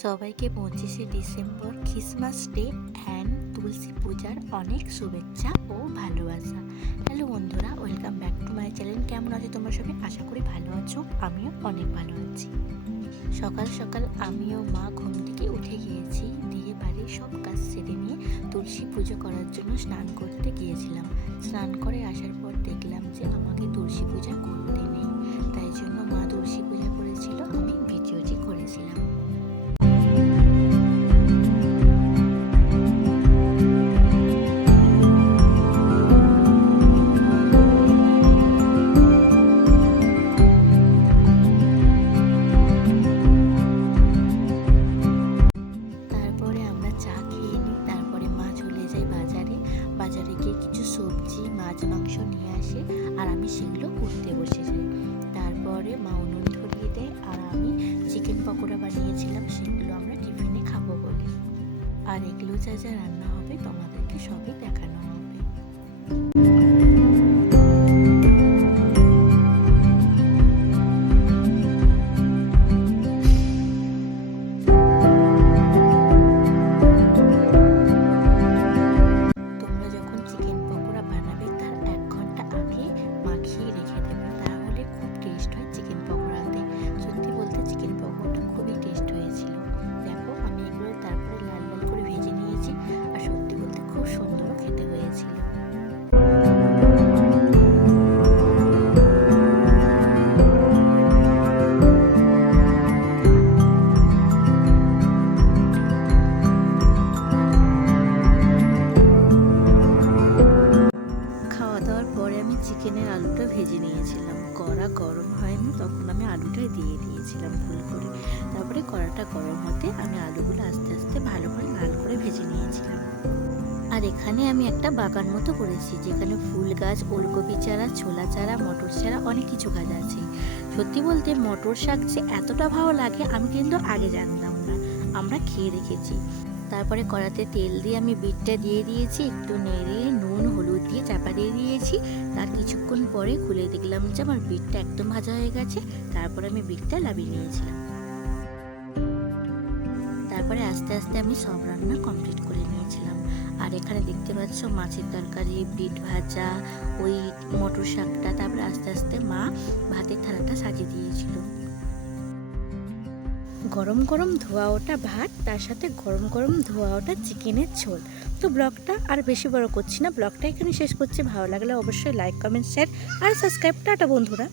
সবাইকে 25শে December Christmas day and তুলসী পূজার অনেক শুভেচ্ছা ও ভালোবাসা। হ্যালো বন্ধুরা, welcome back to my channel. কেমন আছো তোমরা সবাই? আশা করি ভালো আছো, আমিও অনেক ভালো আছি। সকাল সকাল আমিও মা ঘুম থেকে উঠে গিয়েছি, দিয়ে বাড়ির সব কাজ সেরে নিয়ে তুলসী পুজো করার জন্য স্নান করতে গিয়েছিলাম। স্নান করে আসার পর দেখলাম যে আমাকে তুলসী পূজা করতে নেই, তাই জন্য মা তুলসী পূজা করেছিল, আমি ভিডিওটি করেছিলাম। বাজারে গিয়ে কিছু সবজি, মাছ, মাংস নিয়ে আসে আর আমি সেগুলো করতে বসে যাই। তারপরে মা উনুন ধরিয়ে দেয় আর আমি চিকেন পকোড়া বানিয়েছিলাম, সেগুলো আমরা টিফিনে খাবো বলে। আর এগুলো যা যা রান্না হবে তোমাদেরকে সবই দেখানো হবে। চিকেনের আলুটা ভেজে নিয়েছিলাম, কড়া গরম হয়নি তখন আমি আলুটা দিয়ে দিয়েছিলাম ভুল করে। তারপরে কড়াটা গরম হতে আমি আলুগুলো আস্তে আস্তে ভালো করে লাল করে ভেজে নিয়েছিলাম। আর এখানে আমি একটা বাগান মতো করেছি, যেখানে ফুল গাছ, ওলকপি চারা, ছোলা চারা, মটর চারা, অনেক কিছু গাছ আছে। সত্যি বলতে মটর শাক যে এতটা ভালো লাগে আমি কিন্তু আগে জানতাম না, আমরা খেয়ে রেখেছি। তারপরে কড়াতে তেল দিয়ে আমি বিটটা দিয়ে দিয়েছি, একটু নেড়ে নুন হলুদ দিয়ে চাপা দিয়ে দিয়েছি। তার কিছুক্ষণ পরে খুলে দেখলাম যে আমার বিটটা একদম ভাজা হয়ে গেছে। তারপরে আমি বিটটা লাভিয়ে নিয়েছিলাম। তারপরে আস্তে আস্তে আমি সব রান্না কমপ্লিট করে নিয়েছিলাম। আর এখানে দেখতে পাচ্ছ মাছের তরকারি, বিট ভাজা, ওই মটর শাকটা। তারপরে আস্তে আস্তে মা ভাতের থালাটা সাজিয়ে দিয়েছিল। গরম গরম ধোয়া ওটা ভাত, তার সাথে গরম গরম ধোয়া ওটা চিকেনের ঝোল। তো ব্লগটা আর বেশি বড় করছি না, ব্লগটা এখানে শেষ করছি। ভালো লাগলে অবশ্যই লাইক, কমেন্ট, শেয়ার আর সাবস্ক্রাইব। টাটা বন্ধুরা।